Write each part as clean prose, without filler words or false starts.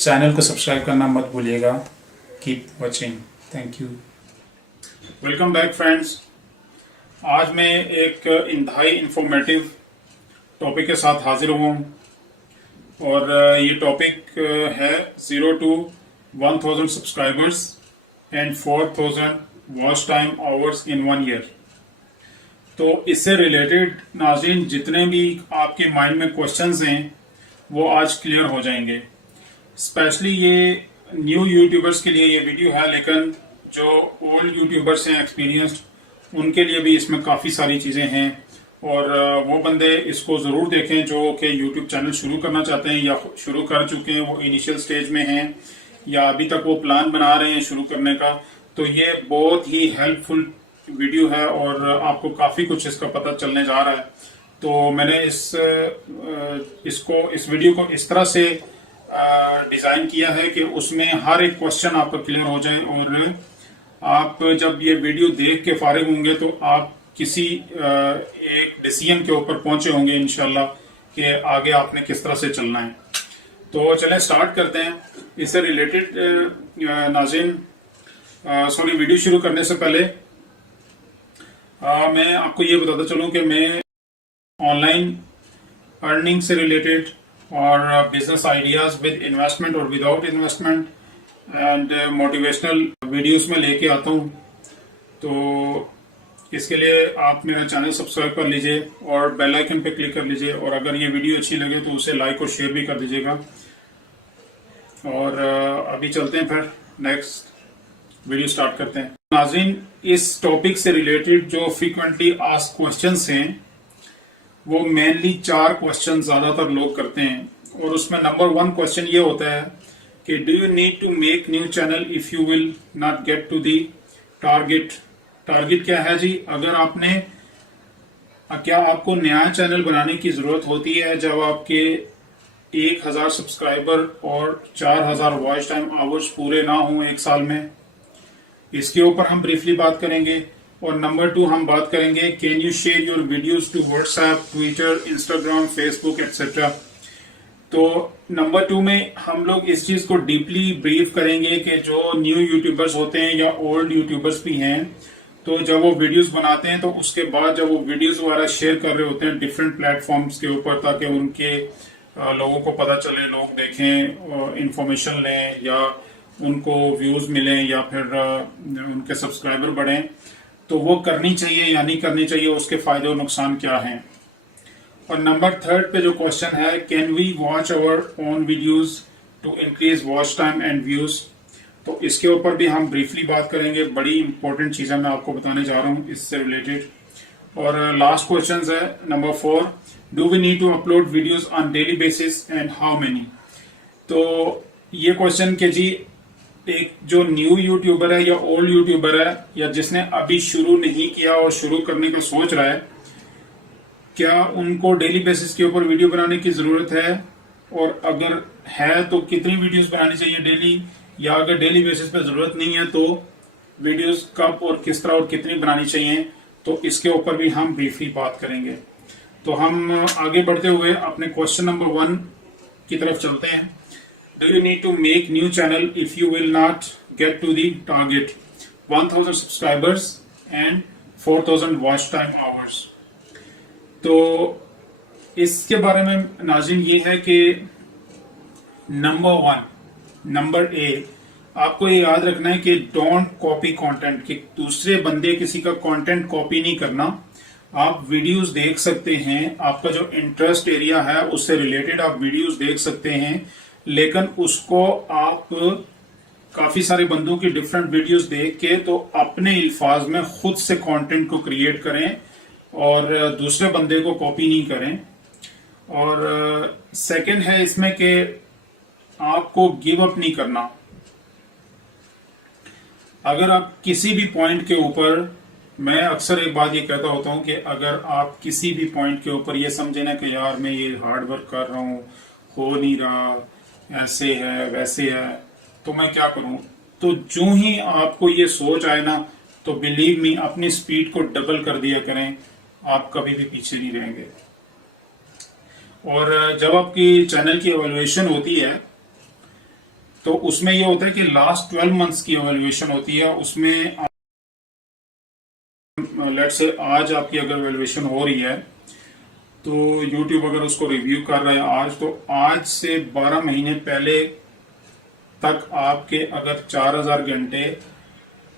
Channel को subscribe करना मत भूलिएगा। Keep watching. Thank you. Welcome back friends. आज मैं एक इंतहाई इंफॉर्मेटिव टॉपिक के साथ हाजिर हुआ हूँ और ये टॉपिक है 0 to 1000 subscribers and 4000 watch time hours in 1 year. तो इससे रिलेटेड नाज़रीन जितने भी आपके माइंड में क्वेश्चंस हैं वो आज क्लियर हो जाएंगे। स्पेशली ये न्यू यूट्यूबर्स के लिए ये वीडियो है, लेकिन जो ओल्ड यूट्यूबर्स हैं एक्सपीरियंस्ड उनके लिए भी इसमें काफ़ी सारी चीज़ें हैं और वो बंदे इसको ज़रूर देखें जो कि यूट्यूब चैनल शुरू करना चाहते हैं या शुरू कर चुके हैं, वो इनिशियल स्टेज में हैं या अभी तक वो प्लान बना रहे हैं शुरू करने का। तो ये बहुत ही हेल्पफुल वीडियो है और आपको काफ़ी कुछ इसका पता चलने जा रहा है। तो मैंने इस वीडियो को इस तरह से डिज़ाइन किया है कि उसमें हर एक क्वेश्चन आपका क्लियर हो जाए और आप जब ये वीडियो देख के फारिग होंगे तो आप किसी एक डिसीजन के ऊपर पहुंचे होंगे इंशाल्लाह कि आगे आपने किस तरह से चलना है। तो चलें स्टार्ट करते हैं। इससे रिलेटेड नाज़रीन सॉरी वीडियो शुरू करने से पहले मैं आपको ये बताता चलूं कि मैं ऑनलाइन अर्निंग से रिलेटेड और बिजनेस आइडियाज विद इन्वेस्टमेंट और without investment and motivational videos में लेके आता हूँ। तो इसके लिए आप मेरा चैनल सब्सक्राइब कर लीजिए और बेल आइकन पे क्लिक कर लीजिए और अगर ये वीडियो अच्छी लगे तो उसे लाइक और शेयर भी कर दीजिएगा। और अभी चलते हैं फिर नेक्स्ट वीडियो स्टार्ट करते हैं। नाज़रीन इस टॉपिक से रिलेटेड जो फ्रीक्वेंटली आस्क्ड क्वेश्चंस हैं वो मेनली 4 क्वेश्चन ज्यादातर लोग करते हैं और उसमें नंबर 1 क्वेश्चन ये होता है कि do you need to make new channel if you will not get to the target. Target क्या है जी? क्या आपको नया चैनल बनाने की जरूरत होती है जब आपके 1000 सब्सक्राइबर और 4000 वॉच टाइम आवर्स पूरे ना हों 1 साल में? इसके ऊपर हम ब्रीफली बात करेंगे। और नंबर 2 हम बात करेंगे can you share your videos to WhatsApp, Twitter, Instagram, Facebook etcetera. तो नंबर 2 में हम लोग इस चीज को डीपली ब्रीफ करेंगे कि जो न्यू यूट्यूबर्स होते हैं या ओल्ड यूट्यूबर्स भी हैं, तो जब वो वीडियोस बनाते हैं तो उसके बाद जब वो वीडियोस वगैरह शेयर कर रहे होते हैं डिफरेंट प्लेटफॉर्म्स के ऊपर ताकि उनके लोगों को पता चले, लोग देखें, इंफॉर्मेशन लें या उनको व्यूज मिलें या फिर उनके सब्सक्राइबर बढ़ें, तो वो करनी चाहिए या नहीं करनी चाहिए, उसके फायदे और नुकसान क्या हैं। और नंबर 3 पे जो क्वेश्चन है can we watch our own videos to increase watch time and views, तो इसके ऊपर भी हम ब्रीफली बात करेंगे। बड़ी इंपॉर्टेंट चीज़ें मैं आपको बताने जा रहा हूँ इससे रिलेटेड। और लास्ट क्वेश्चन है number 4 do we need to upload videos on daily basis and how many. तो ये क्वेश्चन के जी एक जो न्यू यूट्यूबर है या ओल्ड यूट्यूबर है या जिसने अभी शुरू नहीं किया और शुरू करने का सोच रहा है, क्या उनको डेली बेसिस के ऊपर वीडियो बनाने की जरूरत है? और अगर है तो कितनी वीडियोस बनानी चाहिए डेली, या अगर डेली बेसिस पे जरूरत नहीं है तो वीडियोस कब और किस तरह और कितनी बनानी चाहिए, तो इसके ऊपर भी हम ब्रीफली बात करेंगे। तो हम आगे बढ़ते हुए अपने क्वेश्चन नंबर 1 की तरफ चलते हैं। Do you need to make new channel if you will not get to the target 1000 subscribers and 4000 watch time hours? तो इसके बारे में नाज़रीन ये है कि नंबर ए आपको ये याद रखना है कि डोंट कॉपी कंटेंट, कि दूसरे बंदे किसी का कंटेंट कॉपी नहीं करना। आप वीडियोस देख सकते हैं, आपका जो इंटरेस्ट एरिया है उससे रिलेटेड आप वीडियोस देख सकते हैं, लेकिन उसको आप काफी सारे बंदों की डिफरेंट वीडियोस देख के तो अपने अल्फाज में खुद से कंटेंट को क्रिएट करें और दूसरे बंदे को कॉपी नहीं करें। और सेकंड है इसमें कि आपको गिव अप नहीं करना। अगर आप किसी भी पॉइंट के ऊपर, मैं अक्सर एक बात ये कहता होता हूं कि अगर आप किसी भी पॉइंट के ऊपर ये समझे ना कि यार मैं ये हार्ड वर्क कर रहा हूं, हो नहीं रहा, ऐसे है वैसे है, तो मैं क्या करूं, तो जो ही आपको ये सोच आए ना तो बिलीव मी अपनी स्पीड को डबल कर दिया करें, आप कभी भी पीछे नहीं रहेंगे। और जब आपकी चैनल की एवोल्यूशन होती है तो उसमें ये होता है कि लास्ट 12 मंथ्स की एवेल्युएशन होती है। उसमें लेट्स से आज आपकी अगर एवेल्युएशन हो रही है तो YouTube अगर उसको रिव्यू कर रहे हैं आज, तो आज से 12 महीने पहले तक आपके अगर 4000 घंटे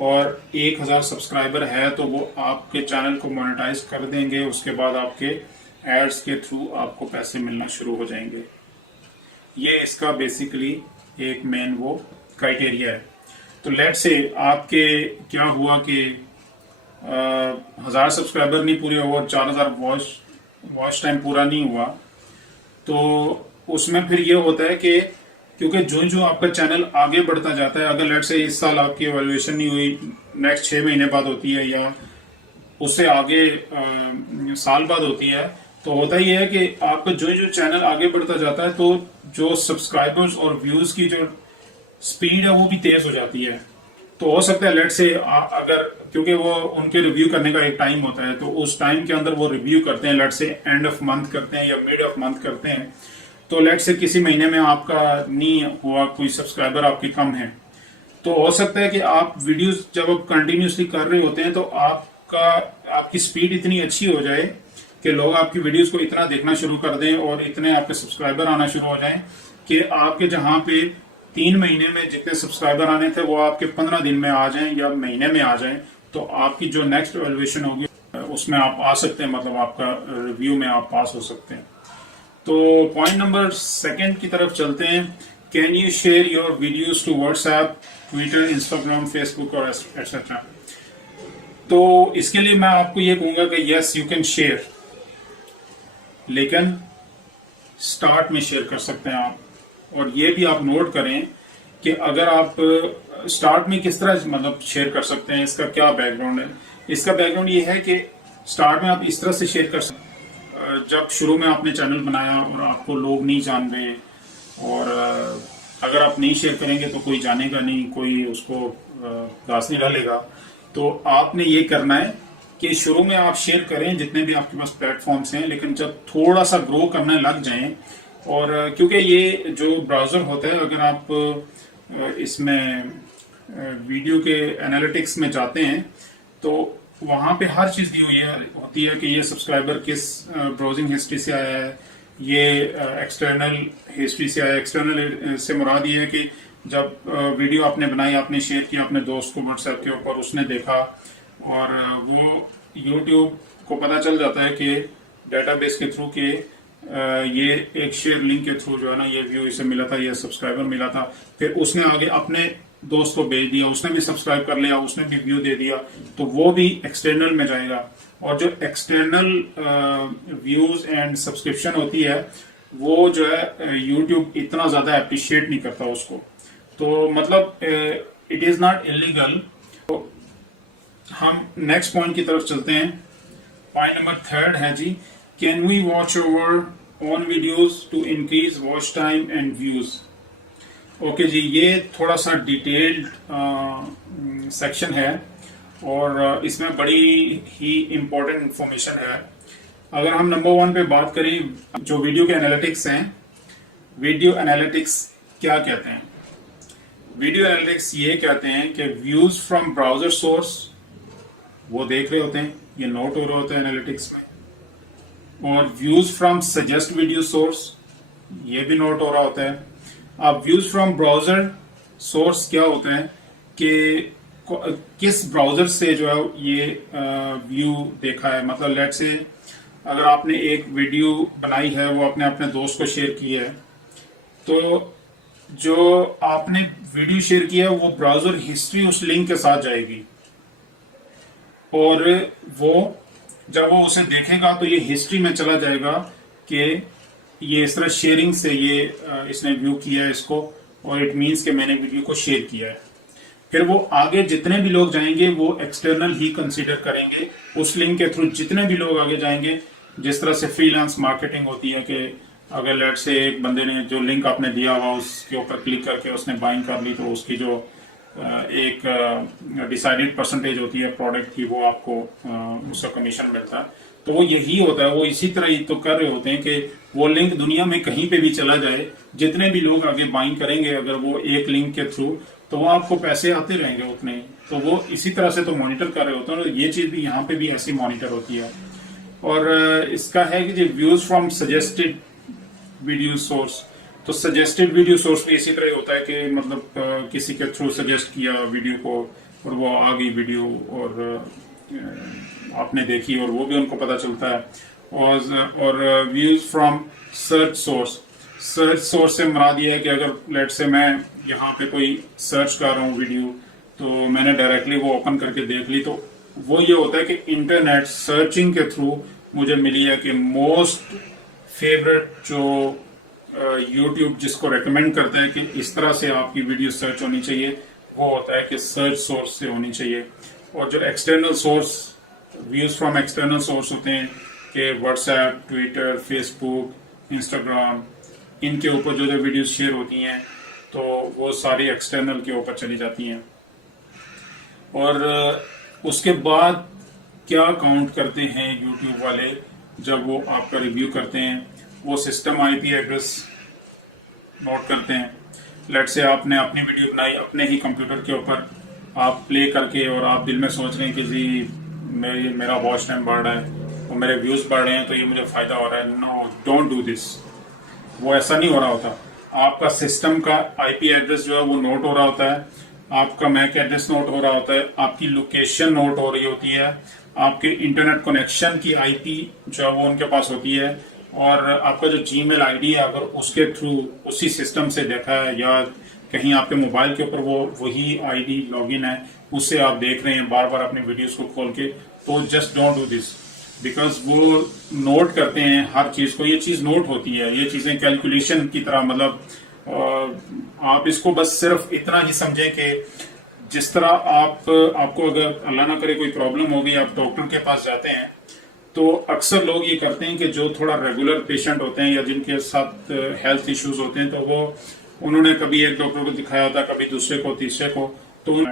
और 1000 सब्सक्राइबर है तो वो आपके चैनल को मोनेटाइज कर देंगे। उसके बाद आपके एड्स के थ्रू आपको पैसे मिलना शुरू हो जाएंगे। ये इसका बेसिकली एक मेन वो क्राइटेरिया है। तो लेट से आपके क्या हुआ कि 1000 सब्सक्राइबर नहीं पूरे हुआ, 4000 वॉच टाइम पूरा नहीं हुआ, तो उसमें फिर ये होता है कि क्योंकि जो जो आपका चैनल आगे बढ़ता जाता है, अगर लेट से इस साल आपकी एवेल्युएशन नहीं हुई, नेक्स्ट 6 महीने बाद होती है या उससे आगे साल बाद होती है, तो होता ही है कि आपका जो जो चैनल आगे बढ़ता जाता है तो जो सब्सक्राइबर्स और व्यूज की जो स्पीड है वो भी तेज हो जाती है। तो हो सकता है लेट से अगर, क्योंकि वो उनके रिव्यू करने का एक टाइम होता है, तो उस टाइम के अंदर वो रिव्यू करते हैं, लेट से एंड ऑफ मंथ करते हैं या मिड ऑफ मंथ करते हैं, तो लेट से किसी महीने में आपका नहीं हुआ, कोई सब्सक्राइबर आपके कम है, तो हो सकता है कि आप वीडियोस जब आप कंटिन्यूसली कर रहे होते हैं तो आपकी स्पीड इतनी अच्छी हो जाए कि लोग आपकी वीडियोस को इतना देखना शुरू कर दें और इतने आपके सब्सक्राइबर आना शुरू हो जाएं कि आपके जहां पे 3 महीने में जितने सब्सक्राइबर आने थे वो आपके 15 दिन में आ जाएं या महीने में आ जाएं, तो आपकी जो नेक्स्ट एवेल्युएशन होगी उसमें आप आ सकते हैं, मतलब आपका रिव्यू में आप पास हो सकते हैं। तो पॉइंट नंबर 2 की तरफ चलते हैं। Can you share your videos to WhatsApp, Twitter, Instagram, Facebook और एक्सेट्रा। तो इसके लिए मैं आपको ये कहूंगा कि यस यू कैन शेयर, लेकिन स्टार्ट में शेयर कर सकते हैं आप। और ये भी आप नोट करें कि अगर आप स्टार्ट में किस तरह मतलब शेयर कर सकते हैं, इसका क्या बैकग्राउंड है। इसका बैकग्राउंड ये है कि स्टार्ट में आप इस तरह से शेयर कर सकते हैं, जब शुरू में आपने चैनल बनाया और आपको लोग नहीं जान रहे हैं, और अगर आप नहीं शेयर करेंगे तो कोई जानेगा नहीं, कोई उसको घास नहीं डालेगा। तो आपने ये करना है कि शुरू में आप शेयर करें जितने भी आपके पास प्लेटफॉर्म्स हैं, लेकिन जब थोड़ा सा ग्रो करने लग जाएं, और क्योंकि ये जो ब्राउजर होता है, अगर आप इसमें वीडियो के एनालिटिक्स में जाते हैं तो वहां पे हर चीज दी हुई होती है कि ये सब्सक्राइबर किस ब्राउजिंग हिस्ट्री से आया है, ये एक्सटर्नल हिस्ट्री से आया है। एक्सटर्नल से मुराद ये है कि जब वीडियो आपने बनाई, आपने शेयर किया अपने दोस्त को व्हाट्सएप के ऊपर, उसने देखा और वो यूट्यूब को पता चल जाता है कि डेटाबेस के थ्रू के ये एक शेयर लिंक के थ्रू जो है ना ये व्यू इसे मिला था, ये सब्सक्राइबर मिला था, फिर उसने आगे अपने दोस्त को भेज दिया, उसने भी सब्सक्राइब कर लिया, उसने भी व्यू दे दिया, तो वो भी एक्सटर्नल में जाएगा। और जो एक्सटर्नल व्यूज एंड सब्सक्रिप्शन होती है वो जो है यूट्यूब इतना ज्यादा अप्रिशिएट नहीं करता उसको। तो मतलब इट इज नॉट इलीगल। तो हम नेक्स्ट पॉइंट की तरफ चलते हैं। पॉइंट नंबर 3 है जी, can we watch over on videos to increase watch time and views. Okay जी, ये थोड़ा सा डिटेल्ड सेक्शन है और इसमें बड़ी ही इंपॉर्टेंट इंफॉर्मेशन है। अगर हम नंबर 1 पे बात करें, जो वीडियो के एनालिटिक्स हैं, वीडियो एनालिटिक्स क्या कहते हैं? वीडियो एनालिटिक्स ये कहते हैं कि व्यूज फ्रॉम ब्राउजर सोर्स वो देख रहे होते हैं, ये नोट हो रहे होते हैं एनालिटिक्स में, और views from suggest video source ये भी नोट हो रहा होता है। अब व्यूज फ्रॉम ब्राउजर सोर्स क्या होता है कि किस ब्राउजर से जो है ये व्यू देखा है। मतलब लेट से अगर आपने एक वीडियो बनाई है, वो आपने अपने दोस्त को शेयर की है, तो जो आपने वीडियो शेयर किया है वो ब्राउजर हिस्ट्री उस लिंक के साथ जाएगी, और वो जब वो उसे देखेगा तो ये हिस्ट्री में चला जाएगा कि ये इस तरह शेयरिंग से ये इसने व्यू किया है इसको, और इट मीन्स कि मैंने वीडियो को शेयर किया है। फिर वो आगे जितने भी लोग जाएंगे वो एक्सटर्नल ही कंसीडर करेंगे उस लिंक के थ्रू। जितने भी लोग आगे जाएंगे, जिस तरह से फ्रीलांस मार्केटिंग होती है कि अगर लेट से एक बंदे ने जो लिंक आपने दिया हुआ उसके ऊपर क्लिक करके उसने बाइंग कर ली, तो उसकी जो एक डिसाइडेड परसेंटेज होती है प्रोडक्ट की, वो आपको उसका कमीशन मिलता है। तो वो यही होता है, वो इसी तरह ही तो कर रहे होते हैं कि वो लिंक दुनिया में कहीं पे भी चला जाए, जितने भी लोग आगे बाइंग करेंगे अगर वो एक लिंक के थ्रू, तो वो आपको पैसे आते रहेंगे उतने ही। तो वो इसी तरह से तो मॉनिटर कर रहे होते हैं, और ये चीज भी यहाँ पे भी ऐसी मॉनिटर होती है। और इसका है कि जो views from suggested video source, तो सजेस्टेड वीडियो सोर्स भी इसी तरह होता है कि मतलब किसी के थ्रू सजेस्ट किया वीडियो को और वो आ गई वीडियो और आपने देखी और वो भी उनको पता चलता है। और views from search source, search source से मुराद ये है कि अगर लेट से मैं यहाँ पे कोई सर्च कर रहा हूँ वीडियो, तो मैंने डायरेक्टली वो ओपन करके देख ली, तो वो ये होता है कि इंटरनेट सर्चिंग के थ्रू मुझे मिली है कि मोस्ट फेवरेट जो यूट्यूब जिसको रेकमेंड करता है कि इस तरह से आपकी वीडियो सर्च होनी चाहिए, वो होता है कि सर्च सोर्स से होनी चाहिए। और जो external source, views from external source होते हैं कि व्हाट्सएप, ट्विटर, फेसबुक, इंस्टाग्राम, इनके ऊपर जो वीडियो शेयर होती हैं तो वो सारी एक्सटर्नल के ऊपर चली जाती हैं। और उसके बाद क्या काउंट करते हैं यूट्यूब वाले जब वो आपका रिव्यू करते हैं, वो सिस्टम आईपी एड्रेस नोट करते हैं। लेट से आपने अपनी वीडियो बनाई अपने ही कंप्यूटर के ऊपर, आप प्ले करके और आप दिल में सोच रहे हैं कि जी मेरा वॉच टाइम बढ़ रहा है और मेरे व्यूज बढ़ रहे हैं तो ये मुझे फायदा हो रहा है। No, don't do this. वो ऐसा नहीं हो रहा होता। आपका सिस्टम का आईपी एड्रेस जो है वो नोट हो रहा होता है, आपका मैक एड्रेस नोट हो रहा होता है, आपकी लोकेशन नोट हो रही होती है, आपके इंटरनेट कनेक्शन की आईपी जो है वो उनके पास होती है, और आपका जो जीमेल आईडी है अगर उसके थ्रू उसी सिस्टम से देखा है या कहीं आपके मोबाइल के ऊपर वो वही आईडी लॉगिन है, उससे आप देख रहे हैं बार बार अपने वीडियोस को खोल के, तो just don't do this, because वो नोट करते हैं हर चीज को। ये चीज नोट होती है, ये चीजें कैलकुलेशन की तरह, मतलब आप इसको बस सिर्फ इतना ही समझें कि जिस तरह आपको अगर अल्लाह ना करे कोई प्रॉब्लम होगी, आप डॉक्टर के पास जाते हैं, तो अक्सर लोग ये करते हैं कि जो थोड़ा रेगुलर पेशेंट होते हैं या जिनके साथ हेल्थ इश्यूज होते हैं, तो वो उन्होंने कभी एक डॉक्टर को दिखाया होता, कभी दूसरे को, तीसरे को, तो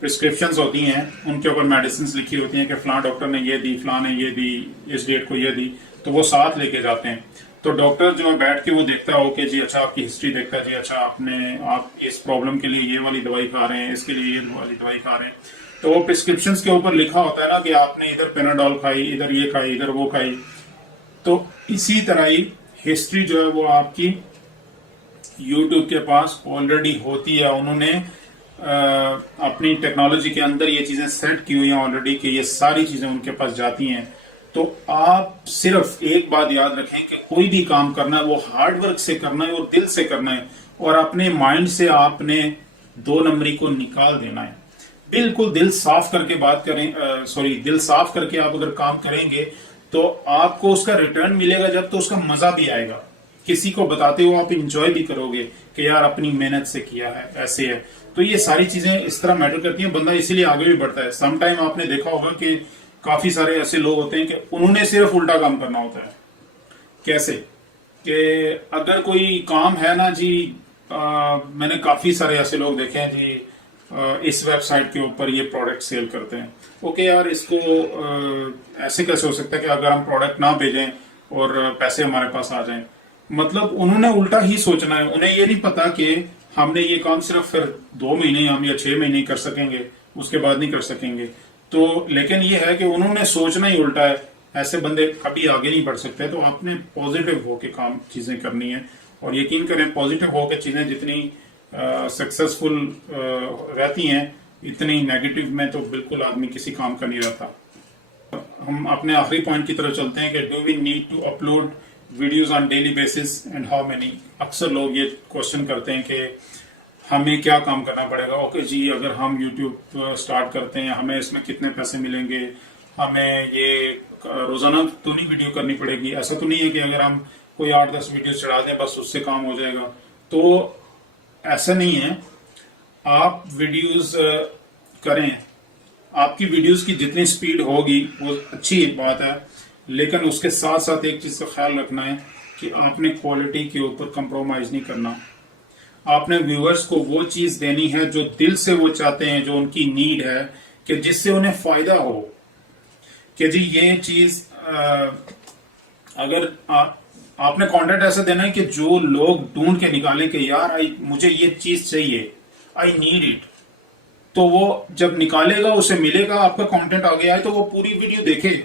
प्रिस्क्रिप्शंस होती हैं, उनके ऊपर मेडिसिन लिखी होती हैं कि फलां डॉक्टर ने ये दी, फलां ने ये दी, इस डेट को ये दी, तो वो साथ लेके जाते हैं। तो डॉक्टर जो बैठ के वो देखता हो कि जी अच्छा आपकी हिस्ट्री देखता है, जी अच्छा आप इस प्रॉब्लम के लिए ये वाली दवाई खा रहे हैं, इसके लिए ये वाली दवाई खा रहे हैं, तो वो प्रिस्क्रिप्शन के ऊपर लिखा होता है ना कि आपने इधर पेनाडोल खाई, इधर ये खाई, इधर वो खाई। तो इसी तरह ही हिस्ट्री जो है वो आपकी यूट्यूब के पास ऑलरेडी होती है। उन्होंने अपनी टेक्नोलॉजी के अंदर ये चीजें सेट की हुई हैं ऑलरेडी कि ये सारी चीजें उनके पास जाती हैं। तो आप सिर्फ एक बात याद रखें कि कोई भी काम करना है वो हार्ड वर्क से करना है और दिल से करना है, और अपने माइंड से आपने 2 नंबरी को निकाल देना है। बिल्कुल दिल साफ करके बात करें, दिल साफ करके आप अगर काम करेंगे तो आपको उसका रिटर्न मिलेगा जब, तो उसका मजा भी आएगा। किसी को बताते हो आप इंजॉय भी करोगे कि यार अपनी मेहनत से किया है, ऐसे है। तो ये सारी चीजें इस तरह मैटर करती हैं, बंदा इसीलिए आगे भी बढ़ता है। सम टाइम आपने देखा होगा कि काफी सारे ऐसे लोग होते हैं कि उन्होंने सिर्फ उल्टा काम करना होता है। कैसे कि अगर कोई काम है ना जी, मैंने काफी सारे ऐसे लोग देखे हैं जी, इस वेबसाइट के ऊपर ये प्रोडक्ट सेल करते हैं। ओके यार, इसको ऐसे कैसे हो सकता है कि अगर हम प्रोडक्ट ना भेजें और पैसे हमारे पास आ जाएं। मतलब उन्होंने उल्टा ही सोचना है। उन्हें ये नहीं पता कि हमने ये काम सिर्फ फिर 2 महीने हम या 6 महीने कर सकेंगे, उसके बाद नहीं कर सकेंगे। तो लेकिन ये है कि उन्होंने सोचना ही उल्टा है। ऐसे बंदे कभी आगे नहीं बढ़ सकते। तो आपने पॉजिटिव होके काम चीजें करनी है, और यकीन करें पॉजिटिव होके चीजें जितनी सक्सेसफुल रहती हैं, इतनी नेगेटिव में तो बिल्कुल आदमी किसी काम का नहीं रहता। हम अपने आखिरी पॉइंट की तरफ चलते हैं कि do we need to upload videos on daily basis and how many. अक्सर लोग ये क्वेश्चन करते हैं कि हमें क्या काम करना पड़ेगा। ओके जी, अगर हम यूट्यूब स्टार्ट करते हैं, हमें इसमें कितने पैसे मिलेंगे, हमें ये रोजाना तो नहीं वीडियो करनी पड़ेगी। ऐसा तो नहीं है कि अगर हम कोई 8-10 वीडियो चढ़ा दें बस उससे काम हो जाएगा। तो ऐसा नहीं है। आप वीडियोस करें, आपकी वीडियोस की जितनी स्पीड होगी वो अच्छी बात है, लेकिन उसके साथ साथ एक चीज का ख्याल रखना है कि आपने क्वालिटी के ऊपर कंप्रोमाइज नहीं करना। आपने व्यूअर्स को वो चीज देनी है जो दिल से वो चाहते हैं, जो उनकी नीड है, कि जिससे उन्हें फायदा हो। कि जी ये चीज अगर आपने कंटेंट ऐसा देना है कि जो लोग ढूंढ के निकालें कि यार मुझे ये चीज चाहिए, आई नीड इट, तो वो जब निकालेगा उसे मिलेगा, आपका कंटेंट आगे आए तो वो पूरी वीडियो देखे,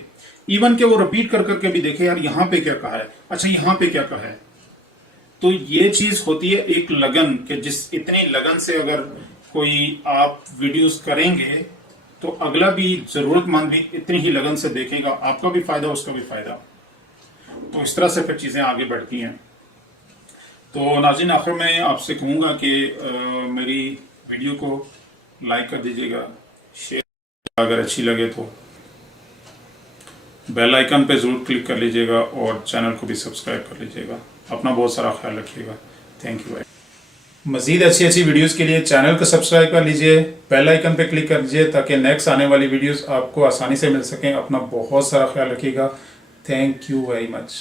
इवन के वो रिपीट कर करके भी देखे, यार यहाँ पे क्या कहा है, अच्छा यहाँ पे क्या कहा है। तो ये चीज होती है एक लगन, कि जिस इतनी लगन से अगर कोई आप वीडियोस करेंगे तो अगला भी जरूरतमंद भी इतनी ही लगन से देखेगा, आपका भी फायदा उसका भी फायदा। तो इस तरह से फिर चीजें आगे बढ़ती हैं। तो नाज़रीन, आखिर में आपसे कहूंगा कि मेरी वीडियो को लाइक कर दीजिएगा, शेयर अगर अच्छी लगे तो बेल आइकन पे जरूर क्लिक कर लीजिएगा और चैनल को भी सब्सक्राइब कर लीजिएगा। अपना बहुत सारा ख्याल रखिएगा। थैंक यू भाई। मजीद अच्छी अच्छी वीडियोस के लिए चैनल को सब्सक्राइब कर लीजिए, बेल आइकन पे क्लिक कर लीजिए ताकि नेक्स्ट आने वाली वीडियोस आपको आसानी से मिल सकें। अपना बहुत सारा ख्याल रखिएगा। Thank you very much.